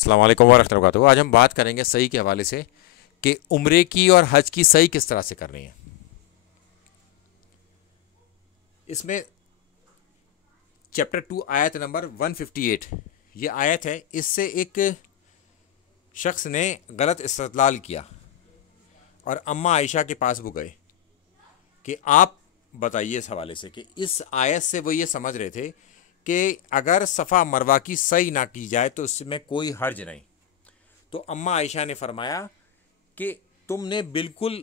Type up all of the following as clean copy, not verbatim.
अस्सलाम वालेकुम वरहमतुल्लाहि वबरकातुहू। आज हम बात करेंगे सही के हवाले से कि उम्रे की और हज की सही किस तरह से करनी है। इसमें चैप्टर 2 आयत नंबर 158 ये आयत है। इससे एक शख्स ने गलत इस्तेदलाल किया और अम्मा आयशा के पास वो गए कि आप बताइए इस हवाले से कि इस आयत से वो ये समझ रहे थे कि अगर सफ़ा मरवा की सही ना की जाए तो उसमें कोई हर्ज नहीं। तो अम्मा आयशा ने फरमाया कि तुमने बिल्कुल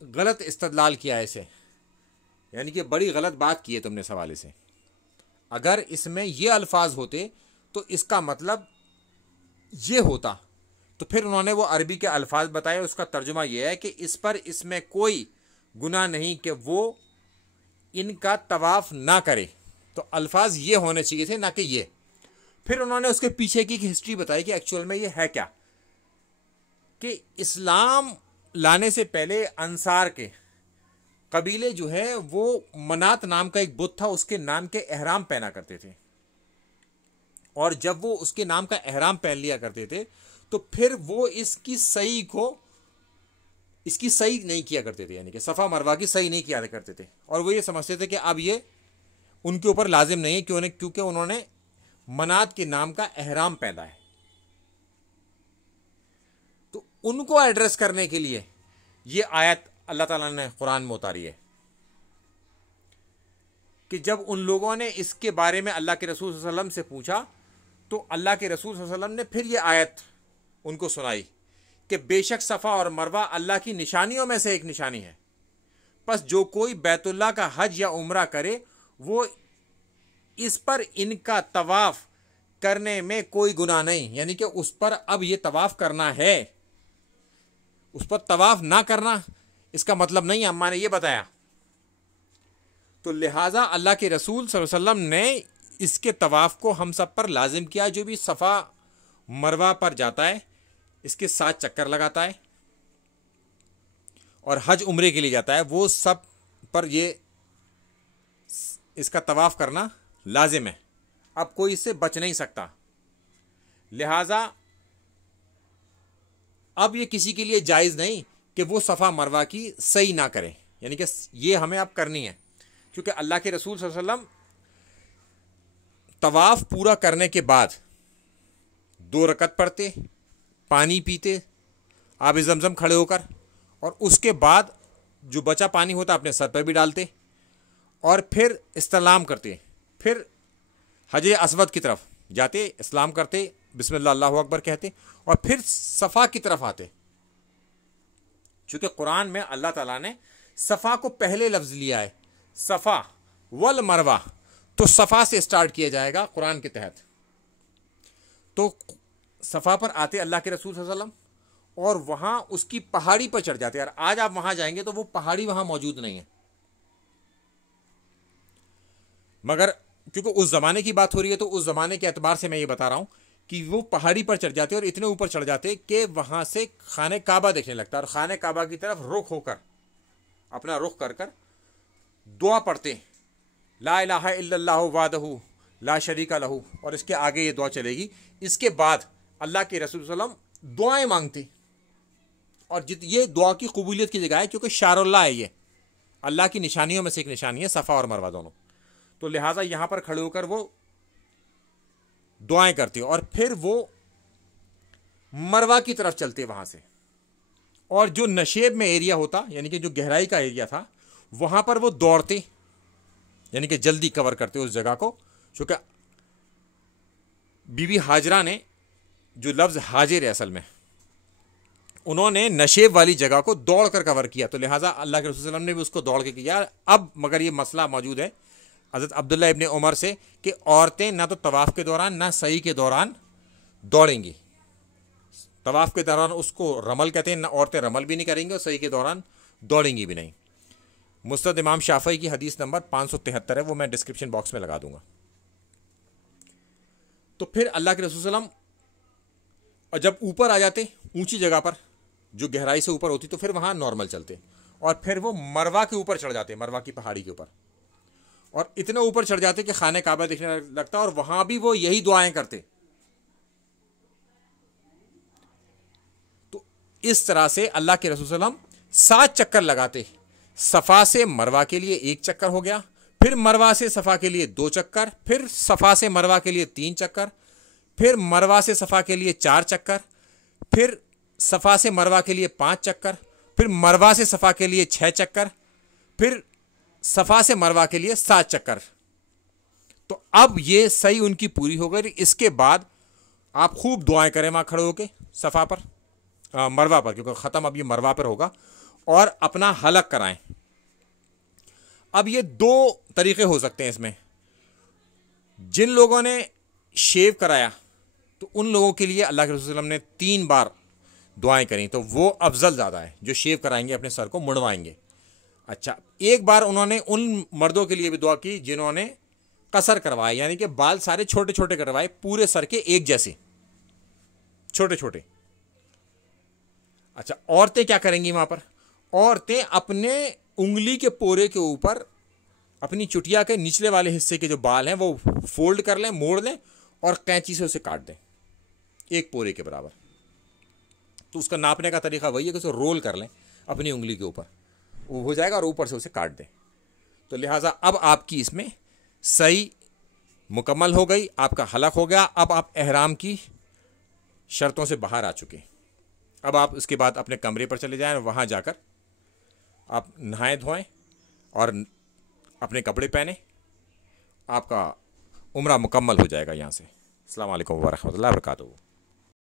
गलत इस्तेदलाल किया ऐसे, यानी कि बड़ी गलत बात की है तुमने इस हवाले से। अगर इसमें ये अल्फाज होते तो इसका मतलब ये होता। तो फिर उन्होंने वो अरबी के अल्फाज बताए, उसका तर्जुमा ये है कि इस पर इसमें कोई गुनाह नहीं कि वो इनका तवाफ़ ना करे। तो अल्फाज ये होने चाहिए थे, ना कि ये। फिर उन्होंने उसके पीछे की हिस्ट्री बताई कि एक्चुअल में ये है क्या, कि इस्लाम लाने से पहले अंसार के कबीले जो है वो मनात नाम का एक बुत था, उसके नाम के एहराम पहना करते थे। और जब वो उसके नाम का एहराम पहन लिया करते थे तो फिर वो इसकी सही नहीं किया करते थे, यानी कि सफ़ा मरवा की सही नहीं किया करते थे। और वो ये समझते थे कि अब ये उनके ऊपर लाजिम नहीं है क्योंकि उन्होंने मनात के नाम का एहराम पहना है। तो उनको एड्रेस करने के लिए ये आयत अल्लाह ताला ने कुरान में उतारी है कि जब उन लोगों ने इसके बारे में अल्लाह के रसूल सल्लल्लाहु अलैहि वसल्लम से पूछा तो अल्लाह के रसूल सल्लल्लाहु अलैहि वसल्लम ने फिर ये आयत उनको सुनाई कि बेशक सफ़ा और मरवा अल्लाह की निशानियों में से एक निशानी है। बस जो कोई बैतुल्लाह का हज या उम्रा करे वो इस पर इनका तवाफ़ करने में कोई गुनाह नहीं, यानी कि उस पर अब ये तवाफ़ करना है, उस पर तवाफ़ ना करना इसका मतलब नहीं। अम्मा ने ये बताया। तो लिहाजा अल्लाह के रसूल सल्लल्लाहु अलैहि वसल्लम ने इसके तवाफ़ को हम सब पर लाजिम किया। जो भी सफ़ा मरवा पर जाता है इसके 7 चक्कर लगाता है और हज उम्रे के लिए जाता है, वो सब पर ये इसका तवाफ़ करना लाजिम है। अब कोई इससे बच नहीं सकता। लिहाजा अब ये किसी के लिए जायज़ नहीं कि वो सफ़ा मरवा की सही ना करें, यानी कि ये हमें अब करनी है। क्योंकि अल्लाह के रसूल सल्लल्लाहु अलैहि वसल्लम तवाफ़ पूरा करने के बाद 2 रकत पढ़ते, पानी पीते आब ज़मज़म खड़े होकर, और उसके बाद जो बचा पानी होता अपने सर पर भी डालते और फिर इस्तलाम करते। फिर हजर अस्वद की तरफ जाते, इस्लाम करते, बिस्मिल्लाह अल्लाहु अकबर कहते और फिर सफ़ा की तरफ आते। चूँकि कुरान में अल्लाह ताला ने सफ़ा को पहले लफ्ज़ लिया है, सफ़ा वल मरवा, तो सफ़ा से स्टार्ट किया जाएगा कुरान के तहत। तो सफ़ा पर आते अल्लाह के रसूल सल्लल्लाहु अलैहि वसल्लम और वहाँ उसकी पहाड़ी पर चढ़ जाते। यार आज आप वहाँ जाएंगे तो वो पहाड़ी वहाँ मौजूद नहीं है, मगर क्योंकि उस ज़माने की बात हो रही है तो उस ज़माने के एतबार से मैं ये बता रहा हूँ कि वो पहाड़ी पर चढ़ जाते और इतने ऊपर चढ़ जाते कि वहाँ से खाने काबा देखने लगता, और खाने काबा की तरफ रुख होकर अपना रुख कर कर दुआ पढ़ते, ला इलाहा इल्लल्लाहु वादहू ला शरीका लहू, और इसके आगे ये दुआ चलेगी। इसके बाद अल्लाह के रसूल सल्लल्लाहु अलैहि वसल्लम दुआएँ मांगते, और ये दुआ की कबूलियत की जगह है क्योंकि शारुल्लाह है, ये अल्लाह की निशानियों में से एक निशानी है सफ़ा और मरवा दोनों। तो लिहाजा यहाँ पर खड़े होकर वो दुआएं करते और फिर वो मरवा की तरफ चलते वहाँ से। और जो नशेब में एरिया होता, यानी कि जो गहराई का एरिया था, वहाँ पर वो दौड़ते, यानी कि जल्दी कवर करते उस जगह को। क्योंकि बीबी हाजरा ने, जो लफ्ज़ हाजिर है असल में, उन्होंने नशेब वाली जगह को दौड़ कर कवर किया। तो लिहाजा अल्लाह के रसूल सल्लल्लाहु अलैहि वसल्लम ने भी उसको दौड़ के किया। अब मगर ये मसला मौजूद है हज़रत अब्दुल्ला इब्ने उमर से कि औरतें ना तो तवाफ़ के दौरान ना सही के दौरान दौड़ेंगी। तवाफ़ के दौरान उसको रमल कहते हैं, ना औरतें रमल भी नहीं करेंगी और सही के दौरान दौड़ेंगी भी नहीं। मुस्नद इमाम शाफ़ई की हदीस नंबर 573 है, वो मैं डिस्क्रिप्शन बॉक्स में लगा दूंगा। तो फिर अल्लाह के रसूल सल्लल्लाहु अलैहि वसल्लम और जब ऊपर आ जाते ऊंची जगह पर जो गहराई से ऊपर होती, तो फिर वहाँ नॉर्मल चलते और फिर वो मरवा के ऊपर चढ़ जाते, मरवा की पहाड़ी के ऊपर, और इतने ऊपर चढ़ जाते कि खाने काबा दिखने लगता, और वहाँ भी वो यही दुआएं करते। इस तरह से अल्लाह के रसूल सल्लल्लाहु अलैहि वसल्लम 7 चक्कर लगाते। सफ़ा से मरवा के लिए 1 चक्कर हो गया, फिर मरवा से सफ़ा के लिए 2 चक्कर, फिर सफ़ा से मरवा के लिए 3 चक्कर, फिर मरवा से सफ़ा के लिए 4 चक्कर, फिर सफ़ा से मरवा के लिए 5 चक्कर, फिर मरवा से सफ़ा के लिए 6 चक्कर, फिर सफ़ा से मरवा के लिए 7 चक्कर। तो अब ये सही उनकी पूरी हो गई। इसके बाद आप खूब दुआएं करें वहाँ खड़े होके सफ़ा पर, मरवा पर, क्योंकि ख़त्म अब ये मरवा पर होगा, और अपना हलक कराएं। अब ये 2 तरीक़े हो सकते हैं इसमें। जिन लोगों ने शेव कराया तो उन लोगों के लिए अल्लाह के रसूल सल्लल्लाहु अलैहि वसल्लम ने 3 बार दुआएं करी, तो वो अफजल ज़्यादा है जो शेव कराएंगे, अपने सर को मुड़वाएंगे। अच्छा, एक बार उन्होंने उन मर्दों के लिए भी दुआ की जिन्होंने कसर करवाए, यानी कि बाल सारे छोटे छोटे करवाए, पूरे सर के एक जैसे छोटे छोटे। अच्छा, औरतें क्या करेंगी वहां पर? औरतें अपने उंगली के पोरे के ऊपर अपनी चुटिया के निचले वाले हिस्से के जो बाल हैं वो फोल्ड कर लें, मोड़ लें और कैंची से उसे काट दें 1 पोरे के बराबर। तो उसका नापने का तरीका वही है कि उसे रोल कर लें अपनी उंगली के ऊपर, वो हो जाएगा, और ऊपर से उसे काट दें। तो लिहाजा अब आपकी इसमें सही मुकम्मल हो गई, आपका हलक हो गया। अब आप एहराम की शर्तों से बाहर आ चुके। अब आप उसके बाद अपने कमरे पर चले जाएं, वहाँ जाकर आप नहाएं धोएं और अपने कपड़े पहने, आपका उम्रा मुकम्मल हो जाएगा यहाँ से। अस्सलाम वालेकुम व रहमतुल्लाहि व बरकातुहू।